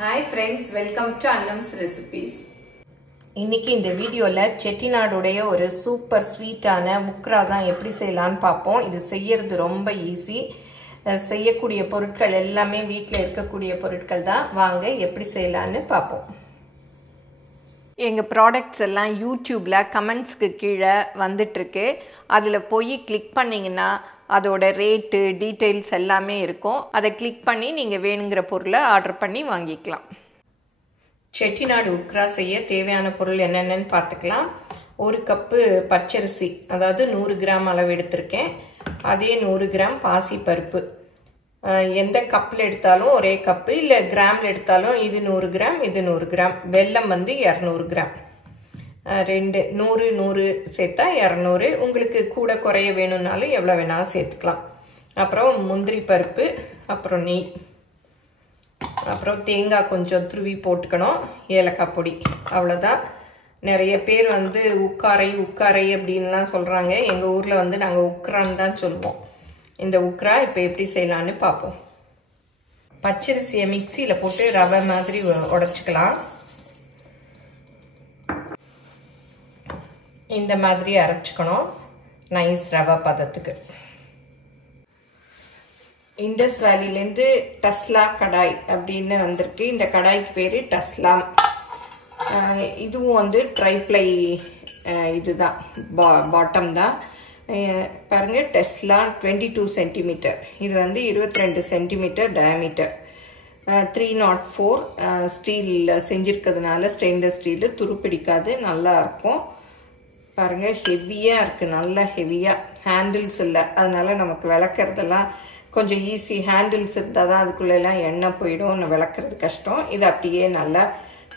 Hi friends, welcome to Annam's Recipes. இன்னைக்கு இந்த வீடியோல செட்டிநாடுடைய ஒரு சூப்பர் ஸ்வீட்டான உக்ரா தான் எப்படி செய்யலாம்னு பாப்போம். இது செய்யிறது ரொம்ப ஈஸி. செய்யக்கூடிய பொருட்கள் எல்லாமே வீட்ல இருக்கக்கூடிய பொருட்கள் தான். வாங்க எப்படி செய்யலாம்னு பாப்போம். எங்க ப்ராடக்ட்ஸ் எல்லாம் YouTubeல கமெண்ட்ஸ்க்கு கீழே வந்துட்டு இருக்கு. அதுல போய் கிளிக் பண்ணீங்கன்னா அதோட ரேட் டீடைல்ஸ் எல்லாமே இருக்கும். அதை கிளிக் பண்ணி நீங்க வேணுங்கிற பொருளை ஆர்டர் பண்ணி வாங்கிக்கலாம். செட்டிநாடு உக்ரா செய்ய தேவையான பொருள் என்னென்னு பார்த்துக்கலாம். ஒரு கப்பு பச்சரிசி, அதாவது 100 கிராம் அளவு எடுத்திருக்கேன். அதே 100 கிராம் பாசிப்பருப்பு. எந்த கப்பில் எடுத்தாலும் ஒரே கப்பு, இல்லை கிராமில் எடுத்தாலும் இது 100 கிராம், இது 100 கிராம். வெல்லம் வந்து 200 கிராம். 100 சேர்த்தா 200. உங்களுக்கு கூட குறைய வேணும்னாலும் எவ்வளோ வேணாலும் சேர்த்துக்கலாம். அப்புறம் முந்திரி பருப்பு, அப்புறம் நெய், அப்புறம் தேங்காய் கொஞ்சம் துருவி போட்டுக்கணும், ஏலக்காய் பொடி, அவ்வளோதான். நிறைய பேர் வந்து உக்காரை அப்படின்லாம் சொல்கிறாங்க. எங்கள் ஊரில் வந்து நாங்கள் உக்ரான்னு தான் சொல்லுவோம். இந்த உக்ரா இப்போ எப்படி செய்யலான்னு பார்ப்போம். பச்சரிசியை மிக்சியில் போட்டு ரவை மாதிரி உடைச்சிக்கலாம். இந்த மாதிரி அரைச்சிக்கணும், நைஸ் ரவை பதத்துக்கு. இண்டஸ் வேலிலேருந்து டஸ்லா கடாய் அப்படின்னு வந்திருக்கு. இந்த கடாய்க்கு பேர் டஸ்லா. இதுவும் வந்து ட்ரைப்ளை இதுதான், பாட்டம் தான். பாருங்கள், டெஸ்லா 22 சென்டிமீட்டர். இது வந்து 22 சென்டிமீட்டர் டயாமீட்டர். 304 ஸ்டீலில் செஞ்சுருக்கிறதுனால ஸ்டெயின்லெஸ் ஸ்டீலு துருப்பிடிக்காது, நல்லா இருக்கும். பாருங்கள், ஹெவியாக இருக்குது, நல்லா ஹெவியாக. ஹேண்டில்ஸ் இல்லை, அதனால நமக்கு விளக்குறதெல்லாம் கொஞ்சம் ஈஸி. ஹேண்டில்ஸ் இருந்தால் தான் அதுக்குள்ளெல்லாம் எண்ணெய் போயிடும், விளக்குறது கஷ்டம். இது அப்படியே நல்லா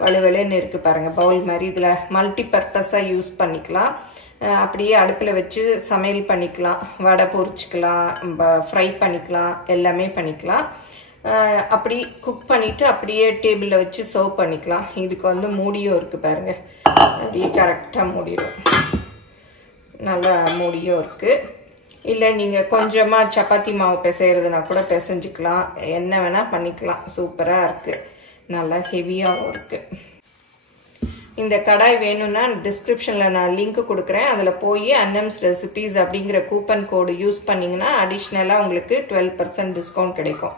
வலுவலுன்னு இருக்குது பாருங்கள், பவுல் மாதிரி. இதில் மல்டி பர்பஸாக யூஸ் பண்ணிக்கலாம். அப்படியே அடுப்பில் வச்சு சமையல் பண்ணிக்கலாம், வடை பொரிச்சிக்கலாம், ஃப்ரை பண்ணிக்கலாம், எல்லாமே பண்ணிக்கலாம். அப்படி குக் பண்ணிவிட்டு அப்படியே டேபிளில் வச்சு சர்வ் பண்ணிக்கலாம். இதுக்கு வந்து மூடியும் இருக்குது பாருங்கள், அப்படியே கரெக்டாக மூடிடும், நல்லா மூடியும் இருக்குது. இல்லை நீங்கள் கொஞ்சமாக சப்பாத்தி மாவு பிசைகிறதுனா கூட பிசைஞ்சிக்கலாம், என்ன வேணால் பண்ணிக்கலாம். சூப்பராக இருக்குது, நல்லா ஹெவியாகவும் இருக்குது. இந்த கடாய் வேணும்னா டிஸ்கிரிப்ஷனில் நான் லிங்க் கொடுக்குறேன். அதில் போய் அன்னம்ஸ் ரெசிபீஸ் அப்படிங்கிற கூப்பன் கோடு யூஸ் பண்ணிங்கன்னா அடிஷ்னலாக உங்களுக்கு 12% டிஸ்கவுண்ட் கிடைக்கும்.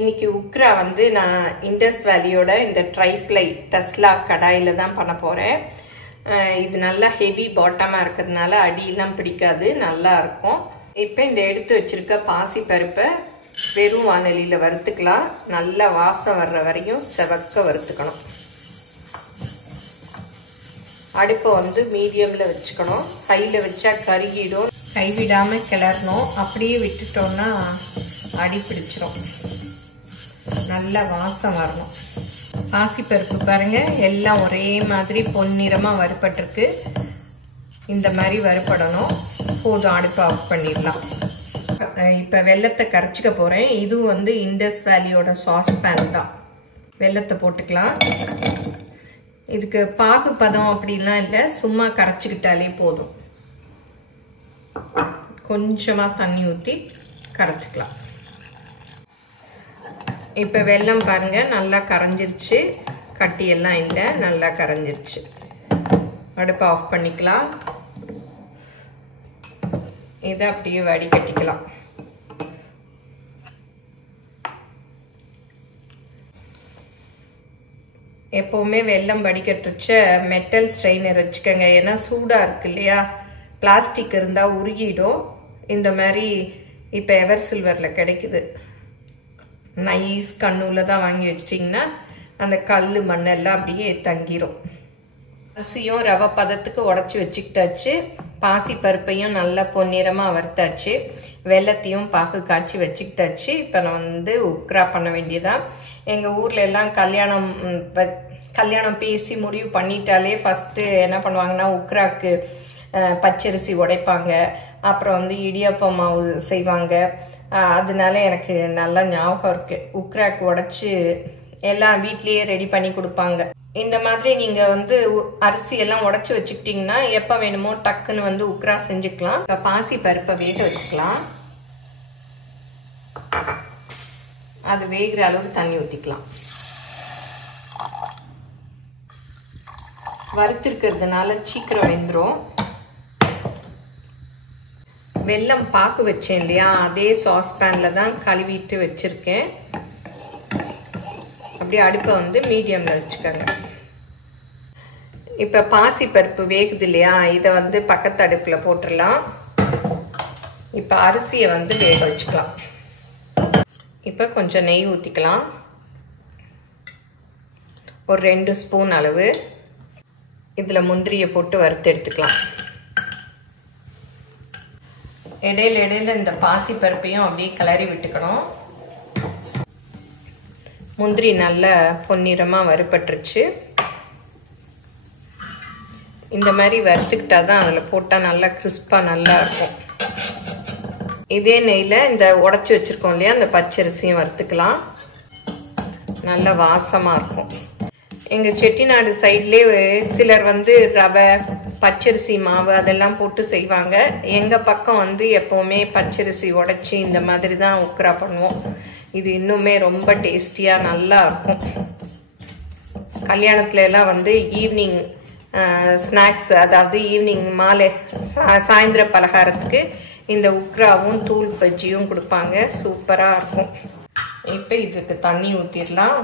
இன்றைக்கி உக்ரா வந்து நான் இண்டஸ் வேலியோட இந்த ட்ரைப்ளை டஸ்லா கடாயில் தான் பண்ண போகிறேன். இது நல்லா ஹெவி பாட்டமாக இருக்கிறதுனால அடியெல்லாம் பிடிக்காது, நல்லா இருக்கும். இப்போ இந்த எடுத்து வச்சுருக்க பாசி பருப்பை வெறும் வானலியில் வறுத்துக்கலாம். நல்லா வாசம் வர்ற வரையும் செவக்க வறுத்துக்கணும். அடுப்பை வந்து மீடியமில் வச்சுக்கணும். ஹையில் வச்சா கருகிடும், கைவிடாமல் கிளறணும். அப்படியே விட்டுட்டோம்னா அடி பிடிச்சிரும். நல்ல வாசம் வரணும். பாசிப்பருப்பு பாருங்க, எல்லாம் ஒரே மாதிரி பொன்னிறமாக வறுபட்டிருக்கு. இந்த மாதிரி வறுபடணும். போதும், அடுப்பை ஆஃப் பண்ணிடலாம். இப்போ வெல்லத்தை கரைச்சிக்க போகிறேன். இதுவும் வந்து இண்டஸ் வேலியோட சாஸ் பேன் தான். வெல்லத்தை போட்டுக்கலாம். இதுக்கு பாகு பதம் அப்படிலாம் இல்லை, சும்மா கரைச்சிக்கிட்டாலே போதும். கொஞ்சமாக தண்ணி ஊற்றி கரைச்சிக்கலாம். இப்போ வெல்லம் பாருங்கள் நல்லா கரைஞ்சிருச்சு, கட்டியெல்லாம் இல்லை, நல்லா கரைஞ்சிருச்சு. அடுப்பை ஆஃப் பண்ணிக்கலாம். இதை அப்படியே வடிகட்டிக்கலாம். எப்போவுமே வெல்லம் வடிகட்டுச்ச மெட்டல் ஸ்ட்ரெயினர் வச்சுக்கோங்க, ஏன்னா சூடாக இருக்கு இல்லையா. பிளாஸ்டிக் இருந்தால் உருகிடும். இந்த மாதிரி இப்போ எவர் சில்வரில் கிடைக்குது, நைஸ் கண்ணூரில் தான் வாங்கி வச்சிட்டிங்கன்னா அந்த கல் மண்ணெல்லாம் அப்படியே தங்கிரும். அரிசியும் ரவை பதத்துக்கு உடச்சி வச்சுக்கிட்டாச்சு. பாசி பருப்பையும் நல்லா பொன்னிறமாக வறுத்தாச்சு. வெல்லத்தையும் பாகு காய்ச்சி வச்சுக்கிட்டாச்சு. இப்போ நான் வந்து உக்ரா பண்ண வேண்டியதான். எங்கள் ஊரில் எல்லாம் கல்யாணம் பேசி முடிவு பண்ணிட்டாலே ஃபஸ்ட்டு என்ன பண்ணுவாங்கன்னா உக்ராக்கு பச்சரிசி உடைப்பாங்க, அப்புறம் வந்து இடியாப்ப மாவு செய்வாங்க. அதனால எனக்கு நல்லா ஞாபகம் இருக்குது. உக்ராக்கு உடைச்சி எல்லாம் வீட்லேயே ரெடி பண்ணி கொடுப்பாங்க. இந்த மாதிரி நீங்கள் வந்து அரிசி எல்லாம் உடைச்சி வச்சுக்கிட்டிங்கன்னா எப்போ வேணுமோ டக்குன்னு வந்து உக்ரா செஞ்சுக்கலாம். இப்போ பாசி பருப்பை வேக வச்சுக்கலாம். அது வேகிற அளவுக்கு தண்ணி ஊற்றிக்கலாம். வறுத்துருக்கிறதுனால சீக்கிரம் வெந்துடும். வெல்லம் பாக்கு வச்சேன் இல்லையா, அதே சாஸ்பேனில் தான் கழுவிட்டு வச்சுருக்கேன். அப்படியே அடுப்பை வந்து மீடியமில் வச்சுக்கோங்க. இப்போ பாசிப்பருப்பு வேகுது இல்லையா, இதை வந்து பக்கத்து அடுப்பில் போட்டுடலாம். இப்போ அரிசியை வந்து வேக வச்சுக்கலாம். இப்போ கொஞ்சம் நெய் ஊற்றிக்கலாம், ஒரு 2 ஸ்பூன் அளவு. இதில் முந்திரியை போட்டு வறுத்து எடுத்துக்கலாம். இடையில இடையில இந்த பாசிப்பருப்பையும் அப்படியே கிளறி விட்டுக்கணும். முந்திரி நல்ல பொன்னிறமாக வறுபட்டுருச்சு. இந்த மாதிரி வறுத்துக்கிட்டா தான் அதில் போட்டால் நல்லா கிறிஸ்பாக நல்லா இருக்கும். இதே நெய்யில் இந்த உடச்சி வச்சுருக்கோம் இல்லையா, அந்த பச்சரிசியும் வறுத்துக்கலாம். நல்ல வாசமாக இருக்கும். எங்கள் செட்டிநாடு சைட்லேயே சிலர் வந்து ரவை, பச்சரிசி மாவு அதெல்லாம் போட்டு செய்வாங்க. எங்கள் பக்கம் வந்து எப்போவுமே பச்சரிசி உடச்சி இந்த மாதிரி தான் உக்ரா பண்ணுவோம். இது இன்னுமே ரொம்ப டேஸ்டியாக நல்லா இருக்கும். கல்யாணத்துல எல்லாம் வந்து ஈவினிங் ஸ்நாக்ஸ், அதாவது ஈவினிங் மாலை சாயந்தர பலகாரத்துக்கு இந்த உக்ராவும் தூள் பஜ்ஜியும் கொடுப்பாங்க. சூப்பராக இருக்கும். இப்போ இதுக்கு தண்ணி ஊற்றிடலாம்.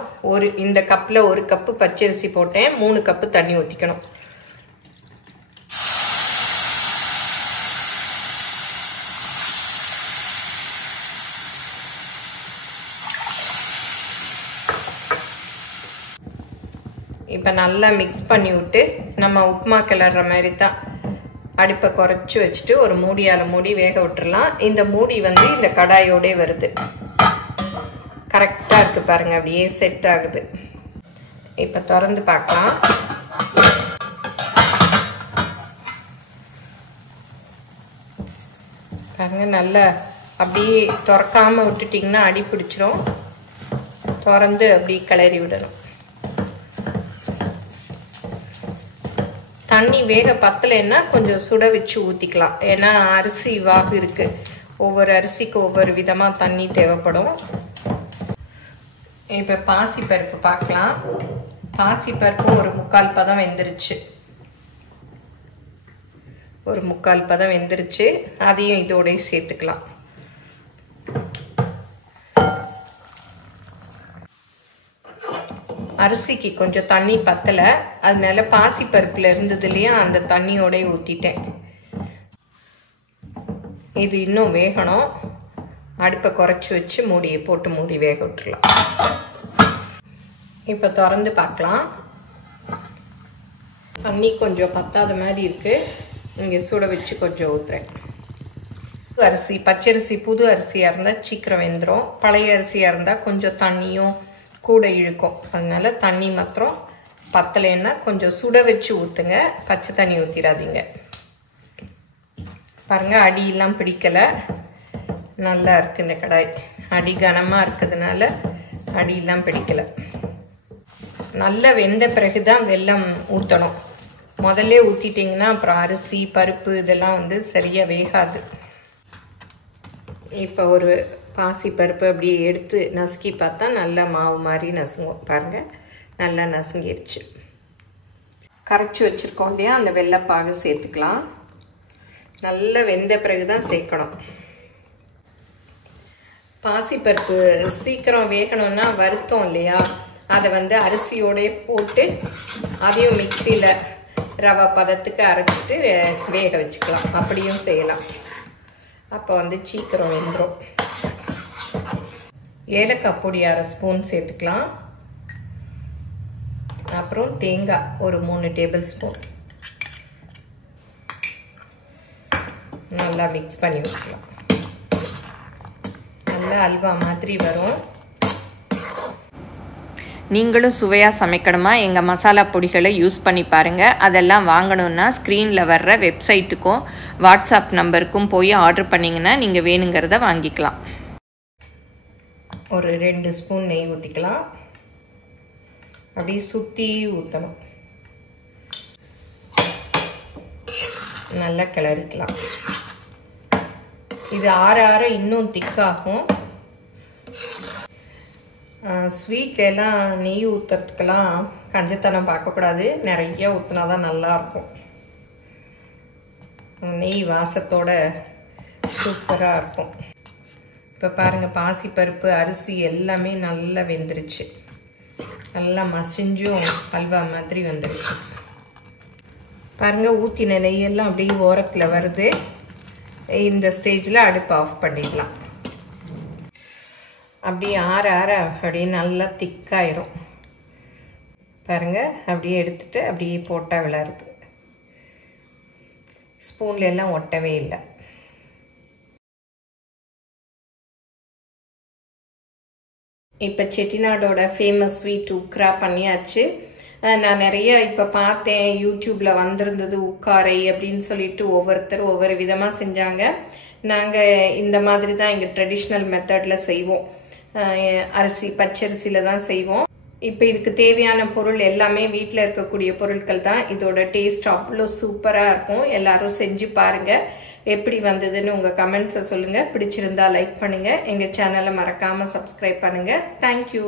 இந்த கப்பில் 1 கப்பு பச்சரிசி போட்டேன், 3 கப்பு தண்ணி ஊற்றிக்கணும். இப்போ நல்லா மிக்ஸ் பண்ணி விட்டு நம்ம உப்புமா கிளற மாதிரி தான் அடுப்பை குறைச்சி வச்சுட்டு ஒரு மூடியால் மூடி வேக விட்டுறலாம். இந்த மூடி வந்து இந்த கடாயோடே வருது. கரெக்டாக இருக்குது பாருங்கள், அப்படியே செட் ஆகுது. இப்போ திறந்து பார்க்கலாம். பாருங்கள், நல்லா அப்படியே திறக்காமல் விட்டுட்டிங்கன்னா அடி பிடிச்சிரும். திறந்து அப்படி கிளறி விடணும். தண்ணி வேக பத்தலைன்னா கொஞ்சம் சுட வச்சு ஊற்றிக்கலாம். ஏன்னா அரிசி வாகு இருக்குது, ஒவ்வொரு அரிசிக்கு ஒவ்வொரு விதமாக தண்ணி தேவைப்படும். இப்போ பாசிப்பருப்பு பார்க்கலாம். பாசிப்பருப்பும் ஒரு 3/4 பதம் வெந்துருச்சு. ஒரு 3/4 பதம் வெந்துருச்சு. அதையும் இதோடய சேர்த்துக்கலாம். அரிசிக்கு கொஞ்சம் தண்ணி பத்தலை, அதனால பாசிப்பருப்பில் இருந்தது இல்லையா, அந்த தண்ணியோடய ஊற்றிட்டேன். இது இன்னும் வேகணும். அடுப்பை குறைச்சி வச்சு மூடியை போட்டு மூடி வேக விட்டுடலாம். இப்போ திறந்து பார்க்கலாம். தண்ணி கொஞ்சம் பத்தாத மாதிரி இருக்குது. இங்கே சுட வச்சு கொஞ்சம் ஊற்றுறேன். அரிசி பச்சரிசி புது அரிசியாக இருந்தால் சீக்கிரம் வெந்துடும். பழைய அரிசியாக இருந்தால் கொஞ்சம் தண்ணியும் கூட இழுக்கும். அதனால தண்ணி மாத்திரம் பத்தலைன்னா கொஞ்சம் சுட வச்சு ஊற்றுங்க, பச்சை தண்ணி ஊற்றிடாதீங்க. பாருங்கள், அடியெல்லாம் பிடிக்கலை, நல்லா இருக்குது இந்த கடாய். அடி கனமாக இருக்கிறதுனால அடியெல்லாம் பிடிக்கலை. நல்லா வெந்த பிறகு தான் வெல்லம் ஊற்றணும். முதல்ல ஊற்றிட்டிங்கன்னா அப்புறம் அரிசி பருப்பு இதெல்லாம் வந்து சரியாக வேகாது. இப்போ ஒரு பாசிப்பருப்பு அப்படியே எடுத்து நசுக்கி பார்த்தா நல்லா மாவு மாதிரி நசுங்கும். பாருங்கள், நல்லா நசுங்கிடுச்சு. கரைச்சி வச்சுருக்கோம் இல்லையா, அந்த வெள்ளைப்பாகு சேர்த்துக்கலாம். நல்லா வெந்த பிறகு தான் சேர்க்கணும். பாசிப்பருப்பு சீக்கிரம் வேகணும்னா வறுத்தோம் இல்லையா, அதை வந்து அரிசியோடய போட்டு அதையும் மிக்சியில் ரவை பதத்துக்கு அரைச்சிட்டு வேக வச்சுக்கலாம். அப்படியும் செய்யலாம். அப்போ வந்து சீக்கிரம் வெந்துடும். ஏலக்காய் பொடி 1/2 ஸ்பூன் சேர்த்துக்கலாம். அப்புறம் தேங்காய் ஒரு 3 டேபிள் ஸ்பூன் நல்லா மிக்ஸ் பண்ணி விட்டுக்கலாம். நல்லா அல்வா மாதிரி வரும். நீங்களும் சுவையாக சமைக்கணுமா, எங்கள் மசாலா பொடிகளை யூஸ் பண்ணி பாருங்கள். அதெல்லாம் வாங்கணுன்னா ஸ்க்ரீனில் வர்ற வெப்சைட்டுக்கும் வாட்ஸ்அப் நம்பருக்கும் போய் ஆர்டர் பண்ணிங்கன்னா நீங்கள் வேணுங்கிறத வாங்கிக்கலாம். ஒரு 2 ஸ்பூன் நெய் ஊற்றிக்கலாம். அப்படியே சுற்றி ஊற்றணும். நல்லா கிளறிக்கலாம். இது ஆற ஆற இன்னும் திக்காகும். ஸ்வீட்ல எல்லாம் நெய் ஊற்றுறதுக்கெல்லாம் கஞ்சத்தனம் பார்க்கக்கூடாது, நிறைய ஊற்றினா தான் நல்லாயிருக்கும். நெய் வாசத்தோட சூப்பராக இருக்கும். இப்போ பாருங்கள், பாசிப்பருப்பு அரிசி எல்லாமே நல்லா வெந்துருச்சு, நல்லா மசிஞ்சும் அல்வா மாதிரி வந்துருச்சு. பாருங்கள், ஊற்றின நெய்யெல்லாம் அப்படியே ஓரத்தில் வருது. இந்த ஸ்டேஜில் அடுப்பு ஆஃப் பண்ணிடலாம். அப்படியே ஆற ஆற அப்படியே நல்லா திக்காயிரும். பாருங்கள், அப்படியே எடுத்துட்டு அப்படியே போட்டால் விளையாடுது. ஸ்பூன்ல எல்லாம் ஒட்டவே இல்லை. இப்போ செட்டிநாடோட ஃபேமஸ் ஸ்வீட் உக்ரா பண்ணியாச்சு. நான் நிறைய இப்போ பார்த்தேன், யூடியூப்பில் வந்திருந்தது உக்காரை அப்படின்னு சொல்லிட்டு ஒவ்வொருத்தர் ஒவ்வொரு விதமாக செஞ்சாங்க. நாங்கள் இந்த மாதிரி தான் எங்கள் ட்ரெடிஷ்னல் மெத்தடில் செய்வோம். அரிசி பச்சரிசியில் தான் செய்வோம். இப்போ இதுக்கு தேவையான பொருள் எல்லாமே வீட்டில் இருக்கக்கூடிய பொருட்கள் தான். இதோட டேஸ்ட் அவ்வளோ சூப்பராக இருக்கும். எல்லாரும் செஞ்சு பாருங்கள், எப்படி வந்ததுன்னு உங்கள் கமெண்ட்ஸை சொல்லுங்கள். பிடிச்சிருந்தா லைக் பண்ணுங்கள், எங்கள் சேனலை மறக்காமல் சப்ஸ்கிரைப் பண்ணுங்கள். தேங்க்யூ.